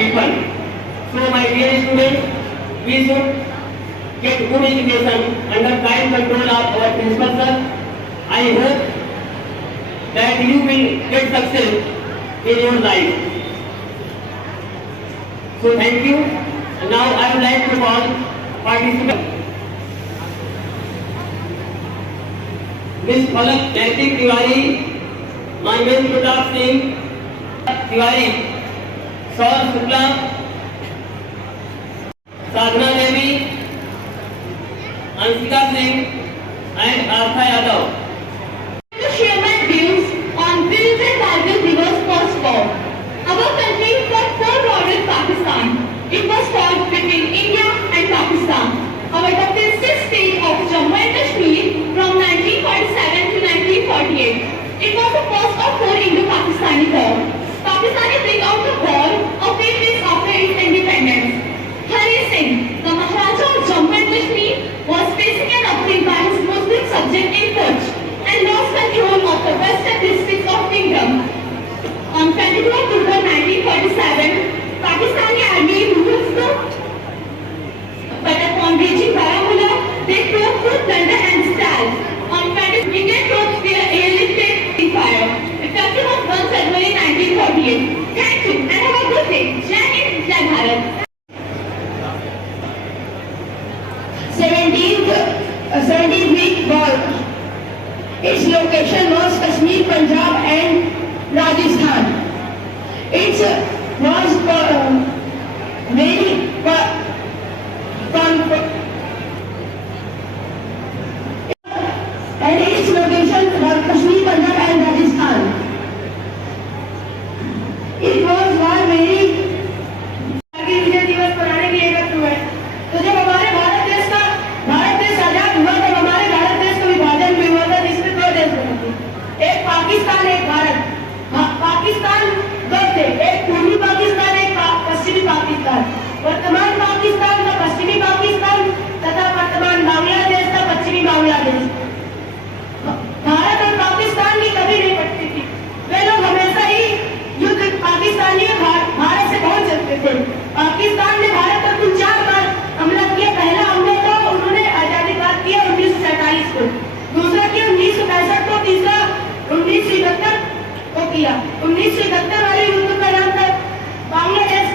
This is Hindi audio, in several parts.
people. So my dear students, we should get good education under kind control of our principal sir. I hope that you will get success in your life. So thank you. Now I would like to call participants. Miss Palak Naitik Tiwari, Manvendra Pratap Singh Tiwari, Saur Shukla, Sadhana Devi, Anshika Singh and Artha Yadav. To share my views on Wills and Kargil Diwas First War. Our country fought four borders Pakistan. It was fought between India and Pakistan. Our the princess state of Jammu and Kashmir from 1947 to 1948. It was the first of four Indo-Pakistani wars. Pakistani bring out the war of 8 days after its independence. Hari Singh, the Maharaja of Jammu and Kashmir, was facing an uprising by his Muslim subject in Kutch and lost control of the western districts of kingdom. On 22 October 1947, Pakistani army ruled the but upon reaching Baramulla, they broke through thunder and stall. On 20 Indian troops were airlifted fire. Effective of 1 February 1948. Thank you and have a good day. Jai Hind, Jai Bharat. 17th week war. Its location was Kashmir, Punjab and Rajasthan. It was very and its location was Kashmir, Punjab and Rajasthan. It was one very विजय दिवस मनाने के लिए एकत्र हुए। तो जब हमारे भारत देश आजाद हुआ तब हमारे भारत देश का विभाजन भी हुआ था जिसमें दो देश बने थे, एक पाकिस्तान एक भारत। पाकिस्तान दो थे, एक पूर्वी पाकिस्तान एक पश्चिमी पाकिस्तान। वर्तमान पाकिस्तान का पश्चिमी पाकिस्तान तथा वर्तमान बांग्लादेश का पश्चिमी बांग्लादेश। भारत और पाकिस्तान की कभी नहीं पड़ती थी। वे लोग हमेशा ही युद्ध पाकिस्तानी भारत से बहुत चलते थे। पाकिस्तान ने भारत पर कुल 4 बार हमला किया। पहला हमला तो उन्होंने आजादी बाद किया 1947 को, दूसरा किया 1965 को, तीसरा 1971 को किया। 1971 वाले युद्ध का नाम था बांग्लादेश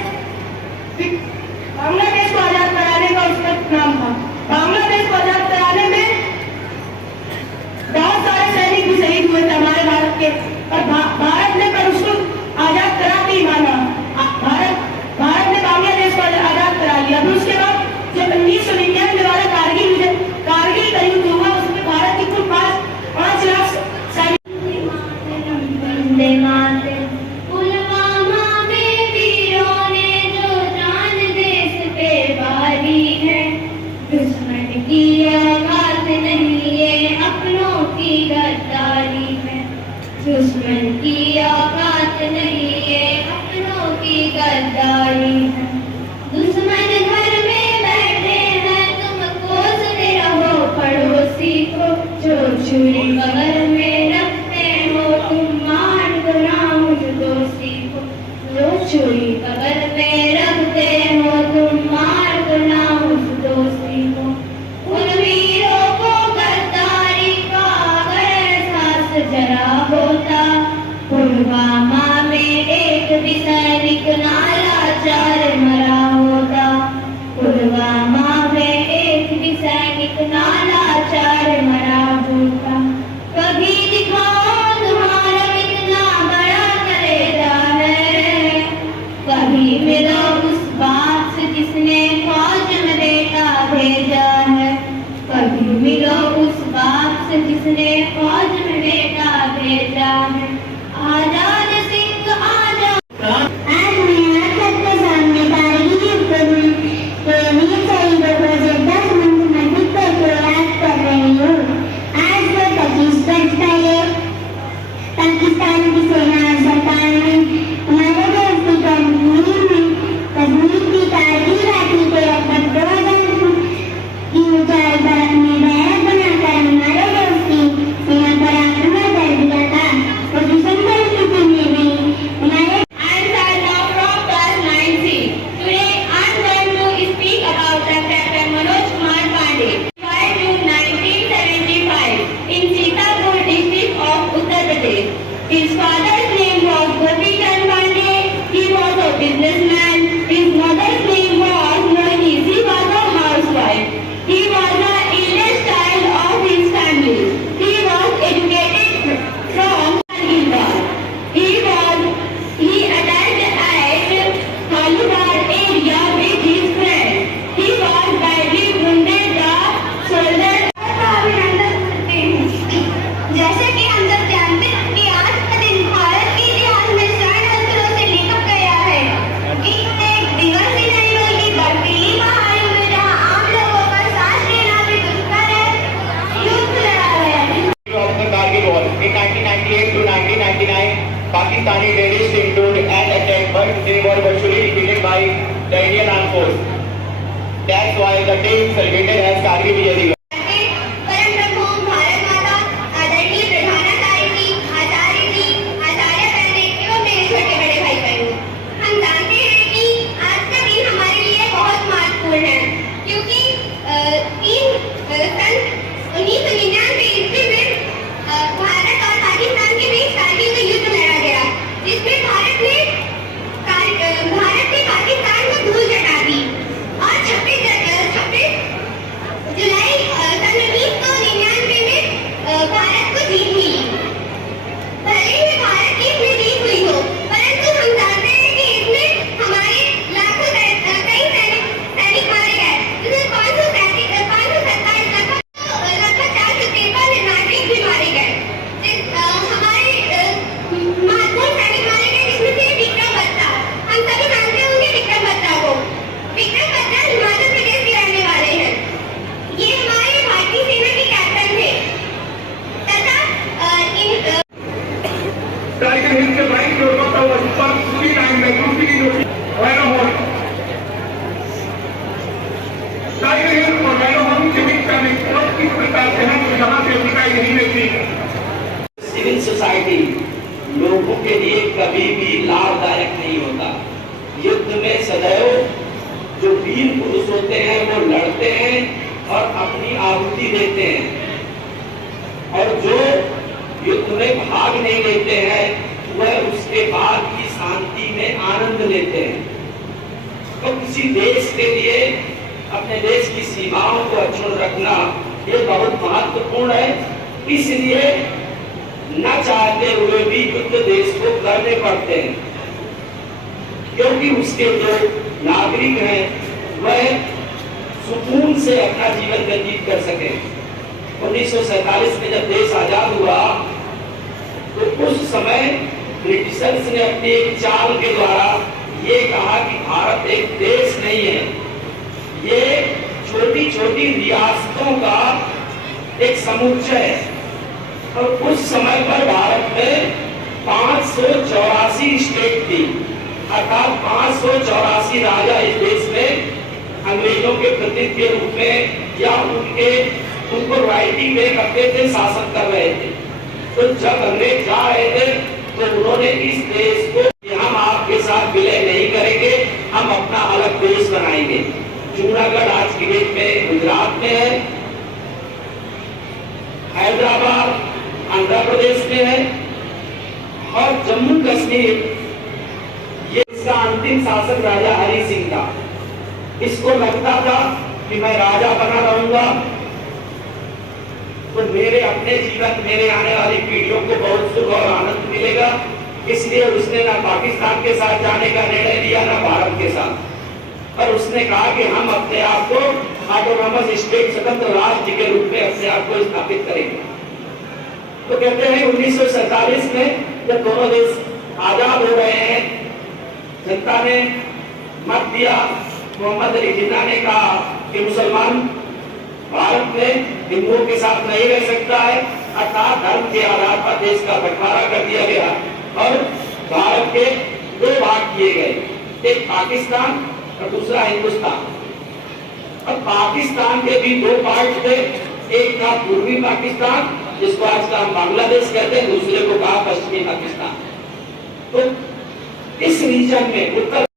को आजाद कराने का उसका नाम था। बांग्लादेश को आजाद कराने में बहुत सारे सैनिक भी शहीद हुए थे हमारे भारत के, और भारत ने पर उसको आजाद करा के ही माना। भारत ने बांग्लादेश को आजाद करा लिया। फिर उसके बाद जब 1999 वाला कारगिल का युद्ध हुआ उसमें भारत की कुल 5 लाख सैनिक। पुलवामा में वीरों ने जो जान देश पे वारी है, दुश्मन की औकात नहीं ये अपनों की गद्दारी है। दुश्मन की औकात नहीं ये अपनों की गद्दारी है। दुश्मन घर में बैठे हैं तुमको सुने रहो पड़ोसी को, जो छुरी बगल में रखते हो तुम मार दो ना उस दोषी को, जो छुरी बगल में रखते हो तुम मार दो ना उस दोषी को। उन वीरों को गद्दारी का अगर एहसास जरा होता, पुलवामा में एक भी सैनिक ना लाचार मरा होता। पुलवामा में एक भी सैनिक ना लाचार मरा होता। कभी दिखाओ तुम्हारा कितना बड़ा कलेजा है, कभी मिलो उस बाप से जिसने फौज में बेटा भेजा है, कभी मिलो उस बाप से जिसने फौज में बेटा भेजा है। आजाद सिंह आजाद। आज मैं आप सबके सामने कारगिल युद्ध में वीर शहीदों को श्रद्धासुमन समर्पित करके याद कर रही हूँ। आज से 25 वर्ष पहले पाकिस्तान की सेना और सरकार ने हमारे देश की कश्मीर की कारगिल घाटी को लगभग 2000 फुट की ऊंचाई पर अपने बैरक बनाकर हमारे देश की businessman. His mother's name was Noini. She was a housewife. He was the eldest child of his family. He was educated from Gilbar. He attended at Haludar area with his friends. He was badly wounded the shoulder. जैसे कि हम सब जानते हैं कि आज का दिन भारत के इतिहास में स्वर्ण अक्षरों से लिखा गया है कि एक दिवस ही नहीं बल्कि बर्फीली पहाड़ियों में जहां आम लोगों का सांस लेना भी दुष्कर है, युद्ध लड़ा गया है। Of the Kargil War in 1998 to 1999, Pakistani terrorists include an attack, but they were virtually defeated by the Indian Armed Force. That's why the day is celebrated as Kargil Vijay Diwas. परम प्रभु भारत माता, आदरणीय प्रधानाचार्य जी, आचार्य जी, आचार्य बहनें एवं मेरे छोटे बड़े भाई बहनों, हम जानते हैं कि आज का दिन हमारे लिए बहुत महत्वपूर्ण है, क्योंकि सन 1999 ईस्वी में भारत और पाकिस्तान के बीच कारगिल का युद्ध लड़ा गया, जिसमें भारत ने पाकिस्तान को धूल चटा दी और 26 जुलाई सन 1999 में भारत को जीत मिली। भले ही भारत की इसमें जीत हुई हो, परंतु हम जानते हैं कि इसमें हमारे लाखों कई सैनिक मारे गए, जिसमें 527 लगभग 453 नागरिक भी मारे गए। हमारे महत्वपूर्ण सैनिक मारे गए, जिसमें से विक्रम बत्रा, हम सभी जानते होंगे विक्रम बत्रा को। विक्रम बत्रा हिमाचल प्रदेश के रहने वाले हैं। ये हमारे भारतीय सेना के कैप्टन थे तथा टाइगर हिल के बाइक जो होता हुआ ऊपर पूरी लाइन में दूसरी जो वैलोहर टाइगर हिल और वैलोहर के बीच का एक बहुत किस प्रकार से है जहाँ से दिखाई नहीं देती। सिविल सोसाइटी लोगों के लिए कभी भी लाभदायक नहीं होता। युद्ध में सदैव जो वीर पुरुष होते हैं वो लड़ते हैं और अपनी आहुति देते हैं, और जो युद्ध में भाग नहीं लेते हैं वह उसके बाद की शांति में आनंद लेते हैं। तो किसी देश के लिए अपने देश की सीमाओं को अक्षुण्ण रखना ये बहुत महत्वपूर्ण है। इसलिए न चाहते हुए भी युद्ध देश को करने पड़ते हैं, क्योंकि उसके जो नागरिक हैं वह सुकून से अपना जीवन व्यतीत कर सके। 1947 में जब देश आजाद हुआ तो उस समय ब्रिटिशर्स ने अपनी एक चाल के द्वारा ये कहा कि भारत एक देश नहीं है, ये छोटी छोटी रियासतों का एक समुच्चय है। और उस समय पर भारत में 584 स्टेट थी, अर्थात 584 राजा इस देश में अंग्रेजों के प्रतिनिधि के रूप में या उनको राइटिंग में करते थे, शासन कर रहे थे। तो जब अंग्रेज जा रहे थे तो उन्होंने इस देश को कि हम आपके साथ विलय नहीं करेंगे, हम अपना अलग देश बनाएंगे। जूनागढ़ आज की डेट में गुजरात में है, हैदराबाद आंध्र प्रदेश में है, और जम्मू कश्मीर ये इसका अंतिम शासक राजा हरि सिंह था। इसको लगता था कि मैं राजा बना रहूंगा तो मेरे अपने जीवन, मेरे आने वाली पीढ़ियों को बहुत सुख और आनंद मिलेगा। इसलिए उसने ना पाकिस्तान के साथ जाने का निर्णय लिया, ना भारत के साथ, और उसने कहा कि हम अपने आप को ऑटोनॉमस स्टेट, स्वतंत्र राज्य के रूप में अपने आप को स्थापित करेंगे। तो कहते हैं 1947 में जब दोनों देश आजाद हो रहे हैं, जनता ने मत दिया। मोहम्मद अली जिन्ना ने कहा कि मुसलमान भारत में हिंदुओं के साथ नहीं रह सकता है, अर्थात धर्म के आधार पर देश का बंटवारा कर दिया गया और भारत के दो भाग किए गए, एक पाकिस्तान और दूसरा हिंदुस्तान। अब पाकिस्तान के भी दो पार्ट थे, एक था पूर्वी पाकिस्तान जिसको आज का हम बांग्लादेश कहते हैं, दूसरे को कहा पश्चिमी पाकिस्तान। तो इस रीजन में उत्तर